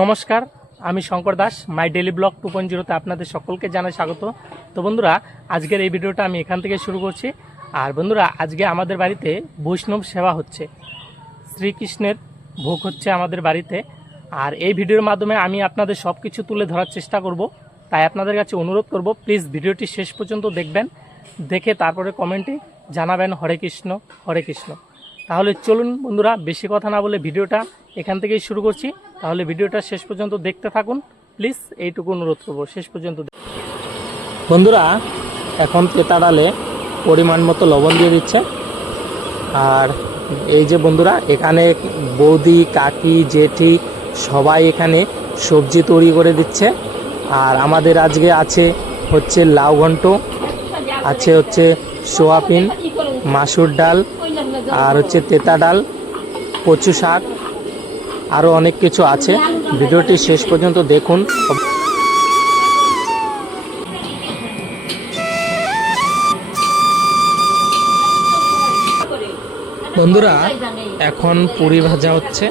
নমস্কার, আমি Shankar Das. My daily blog 2.0 আপনাদের সকলকে জানাই স্বাগত। তো বন্ধুরা, আজকের এই ভিডিওটা আমি এখান থেকে শুরু করছি। আর বন্ধুরা, আজকে আমাদের বাড়িতে বৈষ্ণব সেবা হচ্ছে, শ্রীকৃষ্ণের ভোগ হচ্ছে আমাদের বাড়িতে। আর এই ভিডিওর মাধ্যমে আমি আপনাদের সব কিছু তুলে ধরার চেষ্টা করব। তাই আপনাদের কাছে অনুরোধ করব, প্লিজ ভিডিওটি শেষ পর্যন্ত দেখবেন, দেখে তারপরে কমেন্টে জানাবেন হরে কৃষ্ণ হরে কৃষ্ণ। তাহলে চলুন বন্ধুরা, বেশি কথা না বলে ভিডিওটা এখান থেকেই শুরু করছি। তাহলে ভিডিওটা শেষ পর্যন্ত দেখতে থাকুন, প্লিজ এইটুকু অনুরোধ করবো, শেষ পর্যন্ত। বন্ধুরা, এখন তেতা ডালে পরিমাণ মতো লবণ দিয়ে দিচ্ছে। আর এই যে বন্ধুরা, এখানে বৌদি, কাকি, জেঠি সবাই এখানে সবজি তৈরি করে দিচ্ছে। আর আমাদের আজকে আছে হচ্ছে লাউ ঘন্ট, আছে হচ্ছে সোয়াবিন, মাসুর ডাল, আর হচ্ছে তেতা ডাল, কচু শাক, আরও অনেক কিছু আছে। ভিডিওটি শেষ পর্যন্ত দেখুন। বন্ধুরা, এখন পুরি ভাজা হচ্ছে।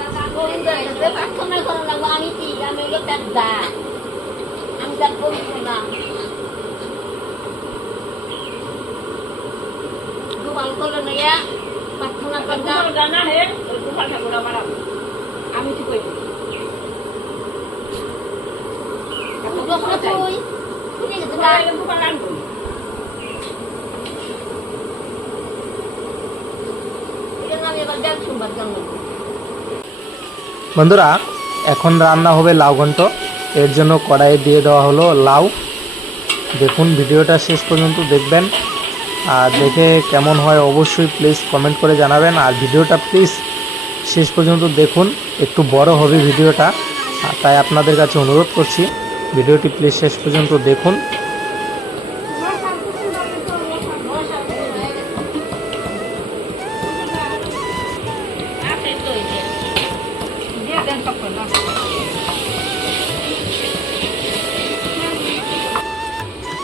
বন্ধুরা, এখন রান্না হবে লাউ ঘন্ট। এর জন্য কড়াইয়ে দিয়ে দেওয়া হলো লাউ। দেখুন, ভিডিওটা শেষ পর্যন্ত দেখবেন, আর দেখে কেমন হয় অবশ্যই প্লিজ কমেন্ট করে জানাবেন। আর ভিডিওটা প্লিজ শেষ পর্যন্ত দেখুন, একটু বড় হবে ভিডিওটা, তাই আপনাদের কাছে অনুরোধ করছি ভিডিওটি প্লিজ শেষ পর্যন্ত দেখুন।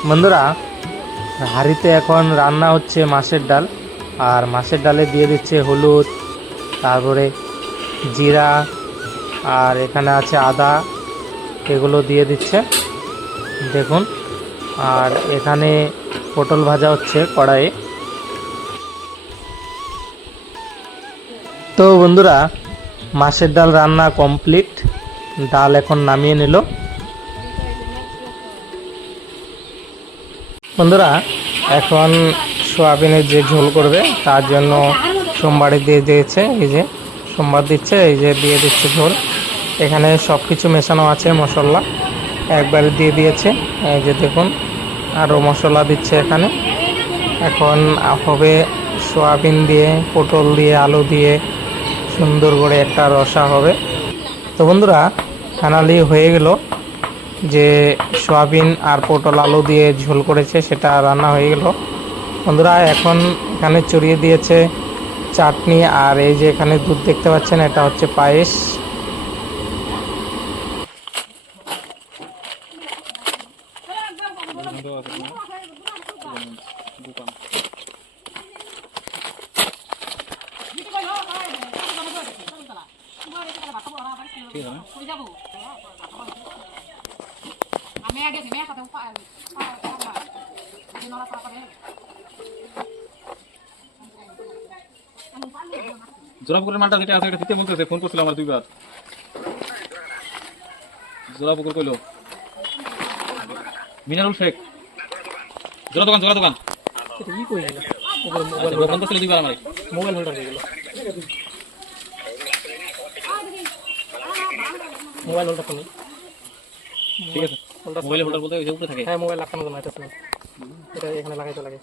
বন্ধুরা, হাঁড়িতে এখন রান্না হচ্ছে মাছের ডাল। আর মাছের ডালে দিয়ে দিচ্ছে হলুদ, তারপরে জিরা, আর এখানে আছে আদা, এগুলো দিয়ে দিচ্ছে দেখুন। আর এখানে পটল ভাজা হচ্ছে কড়াইয়ে। তো বন্ধুরা, মাছের ডাল রান্না কমপ্লিট। ডাল এখন নামিয়ে নিল। বন্ধুরা, এখন সোয়াবিনের যে ঝোল করবে তার জন্য সোমবারে দিয়ে দিয়েছে, এই যে সোমবার দিচ্ছে, এই যে দিয়ে দিচ্ছে ঝোল। এখানে সব কিছু মেশানো আছে, মশলা একবারে দিয়ে দিয়েছে, এই যে দেখুন। আরও মশলা দিচ্ছে এখানে। এখন হবে সোয়াবিন দিয়ে, পটল দিয়ে, আলু দিয়ে সুন্দর করে একটা রসা হবে। তো বন্ধুরা, ফাইনালি হয়ে গেল যে সোয়াবিন আর পটল আলু দিয়ে ঝোল করেছে, সেটা রান্না হয়ে গেল। বন্ধুরা, এখন এখানে চড়িয়ে দিয়েছে চাটনি, আর এই যে এখানে দুধ দেখতে পাচ্ছেন, এটা হচ্ছে পায়েস। জোড়াপুকুরের মালটা যেটা আছে এটা দিতে বলতেছে, ফোন করছিল আমার দুইবার। জোড়াপুকুর কইলো মিনারুল শেখ, জোড়া দোকান এটা কি কই গেল? ফোন করছিল দুইবার আমার। মোবাইল হোল্ডার হয়ে গেল। মোবাইল হোল্ডার তো নেই। ঠিক আছে, মোবাইল হোল্ডার বলতে ওই যে উপরে থাকে। হ্যাঁ, মোবাইল লাগানো তো নাই, এটা এখানে লাগাইতে লাগে।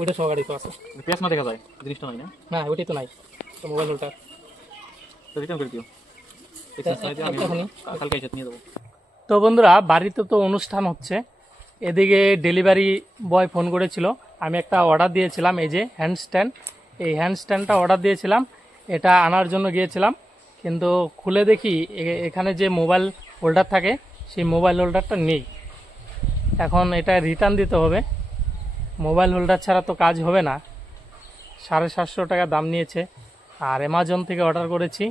ওইটা সহকারী তো আছে, পেঁয়াজ না দেখা যায়, জিনিসটা হয় না। না ওইটাই তো নাই, তো মোবাইল হোল্ডার রিটার্ন করে দিও, কালকে এসে নিয়ে যাবো। তো বন্ধুরা, বাড়িতে তো অনুষ্ঠান হচ্ছে, এদিকে ডেলিভারি বয় ফোন করেছিল। আমি একটা অর্ডার দিয়েছিলাম, এই যে হ্যান্ডস্ট্যান্ড, এই হ্যান্ডস্ট্যান্ডটা অর্ডার দিয়েছিলাম, এটা আনার জন্য গিয়েছিলাম। কিন্তু খুলে দেখি এখানে যে মোবাইল হোল্ডার থাকে, সেই মোবাইল হোল্ডারটা নেই। এখন এটা রিটার্ন দিতে হবে, মোবাইল হোল্ডার ছাড়া তো কাজ হবে না। 750 টাকা দাম নিয়েছে। আর অ্যামাজন থেকে অর্ডার করেছি,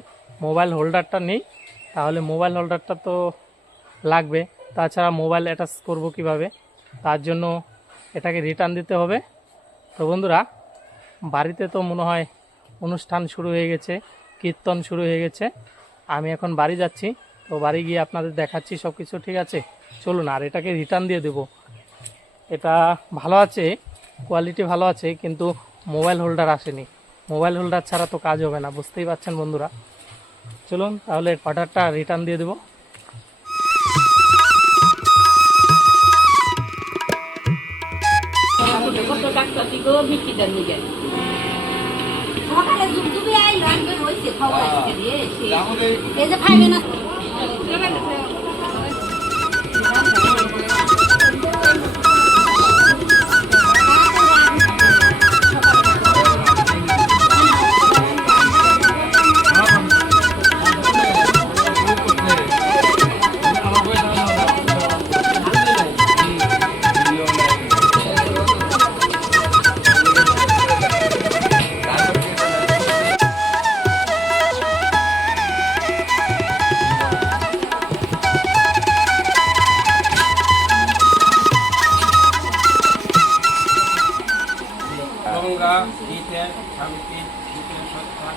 মোবাইল হোল্ডারটা নেই, তাহলে মোবাইল হোল্ডারটা তো লাগবে, তাছাড়া মোবাইল অ্যাটাচ করব কিভাবে, তার জন্য এটাকে রিটার্ন দিতে হবে। তো বন্ধুরা, বাড়িতে তো মনে হয় অনুষ্ঠান শুরু হয়ে গেছে, কীর্তন শুরু হয়ে গেছে। আমি এখন বাড়ি যাচ্ছি, তো বাড়ি গিয়ে আপনাদের দেখাচ্ছি সব কিছু, ঠিক আছে? চলুন, আর এটাকে রিটার্ন দিয়ে দেব। এটা ভালো আছে, কোয়ালিটি ভালো আছে, কিন্তু মোবাইল হোল্ডার আসেনি। মোবাইল হোল্ডার ছাড়া তো কাজ হবে না, বুঝতেই পারছেন বন্ধুরা। চলুন তাহলে অর্ডারটা রিটার্ন দিয়ে দেবো। সকালে দুপুরে আইলো আনবে হইছে খাওয়া আজকে রে এই যে খাইবে না গঙ্গা গীতের শান্তি শীতের সত্তা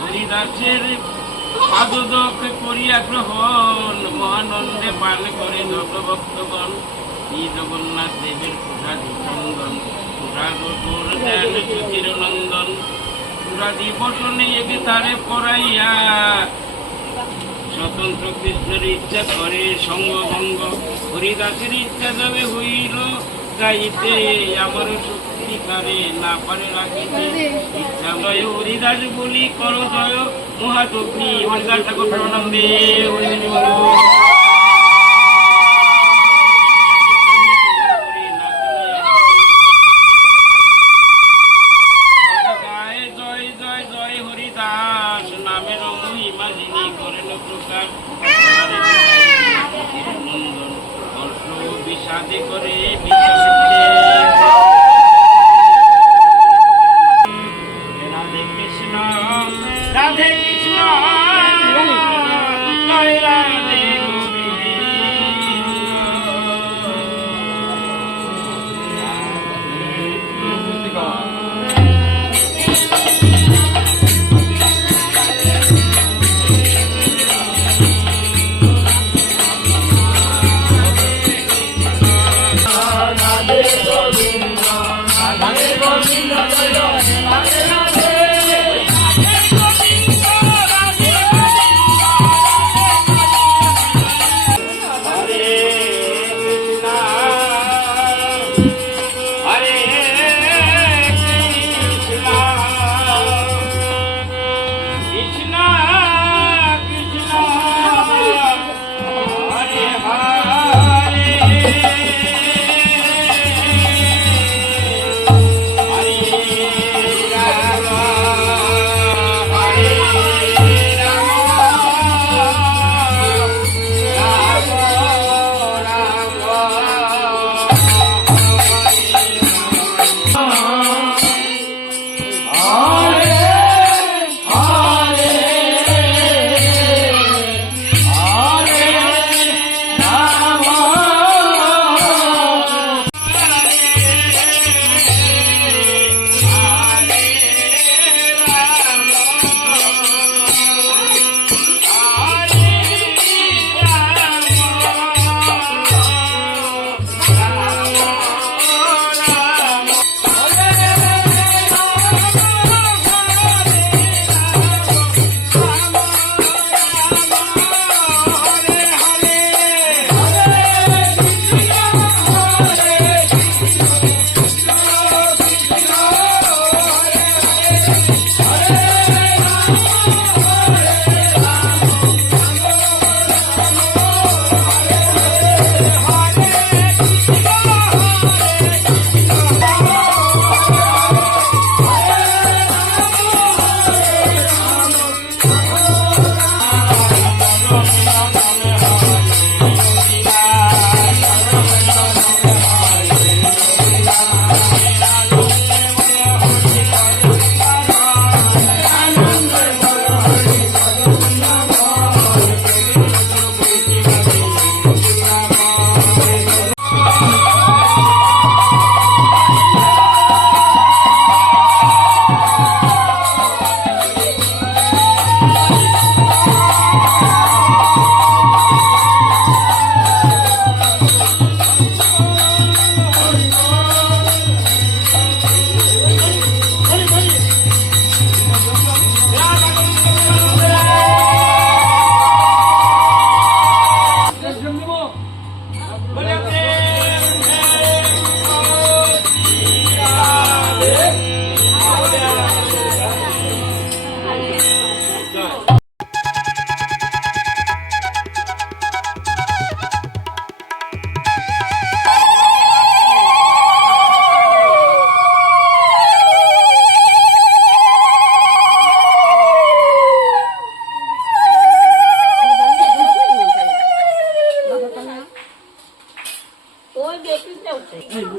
হরিদাসের পাদদক করিয়া গ্রহণ মহানন্দে পান করে যত ভক্তগণ শ্রী জগন্নাথ দেবের পূজা চন্দন পূজা গোপুর জ্ঞান জ্যোতির নন্দন পুরা দিবসনে এগে তারে পড়াইয়া স্বতন্ত্র কৃষ্ণের ইচ্ছা করে সঙ্গভঙ্গ হরিদাসের ইচ্ছা যাবে হইল গাইতে আমার শক্তি কারে না পারে রাখিতে ইচ্ছা জয় হরিদাস বলি কর জয় মহাচগ্নি হরিদাস ঠাকুর প্রণামে নামের মহিমা যিনি করেন প্রকাশ অর্থ বিষাদে করে রাধে কৃষ্ণ রাধে কৃষ্ণ জয় রাধে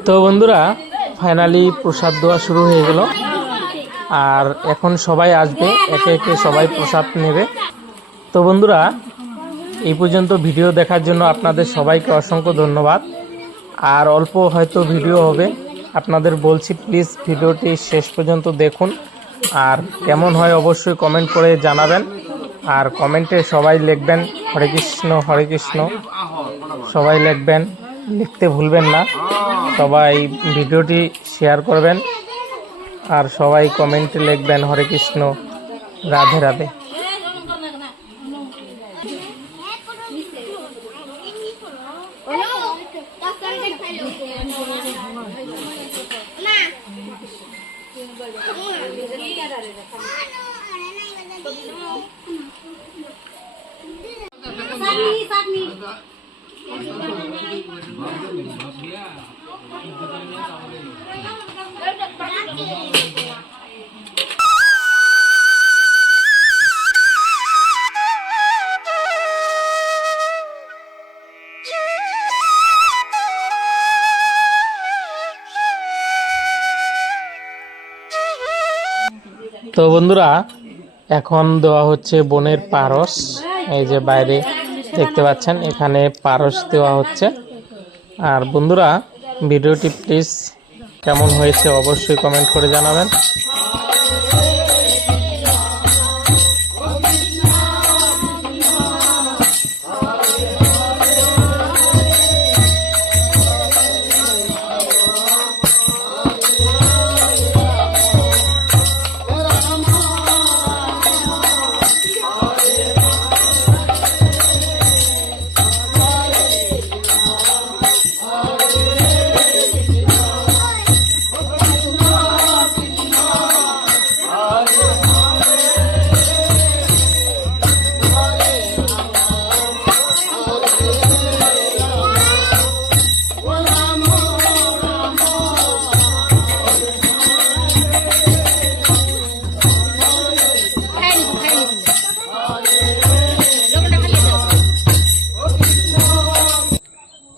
তো বন্ধুরা ফাইনালি প্রসাদ দেওয়া শুরু হয়ে গেল, আর এখন সবাই আসবে, একে একে সবাই প্রসাদ নেবে। তো বন্ধুরা এই পর্যন্ত ভিডিও দেখার জন্য আপনাদের সবাইকে অসংখ্য ধন্যবাদ। আর অল্প হয়তো ভিডিও হবে, আপনাদের বলছি প্লিজ ভিডিওটি শেষ পর্যন্ত দেখুন, আর কেমন হয় অবশ্যই কমেন্ট করে জানাবেন। আর কমেন্টে সবাই লিখবেন হরে কৃষ্ণ হরে কৃষ্ণ, সবাই লিখবেন, লিখতে ভুলবেন না। সবাই ভিডিওটি শেয়ার করবেন, আর সবাই কমেন্টে লিখবেন হরে কৃষ্ণ রাধে রাধে। তো বন্ধুরা এখন দেওয়া হচ্ছে বোনের পারস, এই যে বাইরে দেখতে পাচ্ছেন এখানে পারস দেওয়া হচ্ছে। আর বন্ধুরা ভিডিওটি প্লিজ কেমন হয়েছে অবশ্যই কমেন্ট করে জানাবেন।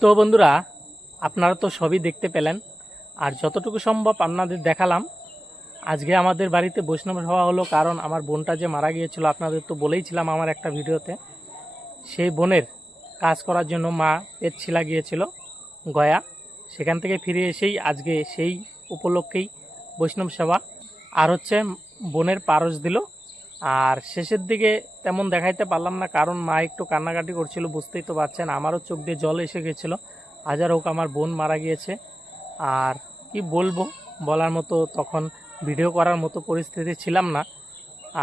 তো বন্ধুরা আপনারা তো সবই দেখতে পেলেন, আর যতটুকু সম্ভব আপনাদের দেখালাম। আজকে আমাদের বাড়িতে বৈষ্ণব সভা হলো, কারণ আমার বোনটা যে মারা গিয়েছিল আপনাদের তো বলেইছিলাম আমার একটা ভিডিওতে। সেই বোনের কাজ করার জন্য মা পেটছিলা গিয়েছিল গয়া, সেখান থেকে ফিরে এসেই আজকে সেই উপলক্ষেই বৈষ্ণব সেবা। আর হচ্ছে বোনের পারস দিল, আর শেষের দিকে তেমন দেখাইতে পারলাম না, কারণ মা একটু কান্নাকাটি করছিল, বুঝতেই তো পারছেন, আমারও চোখ দিয়ে জল এসে গেছিলো। হাজার হোক আমার বোন মারা গিয়েছে, আর কি বলবো, বলার মতো তখন ভিডিও করার মতো পরিস্থিতি ছিলাম না।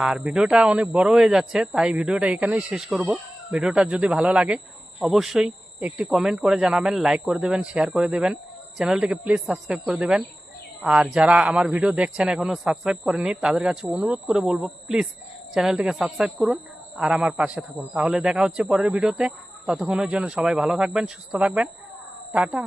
আর ভিডিওটা অনেক বড় হয়ে যাচ্ছে, তাই ভিডিওটা এখানেই শেষ করব। ভিডিওটা যদি ভালো লাগে অবশ্যই একটি কমেন্ট করে জানাবেন, লাইক করে দেবেন, শেয়ার করে দেবেন, চ্যানেলটিকে প্লিজ সাবস্ক্রাইব করে দেবেন। আর যারা আমার ভিডিও দেখছেন এখনও সাবস্ক্রাইব করেনি তাদের কাছে অনুরোধ করে বলবো প্লিজ চ্যানেলটিকে সাবস্ক্রাইব করুন আর আমার পাশে থাকুন। তাহলে দেখা হচ্ছে পরের ভিডিওতে, ততক্ষণের জন্য সবাই ভালো থাকবেন, সুস্থ থাকবেন, টাটা।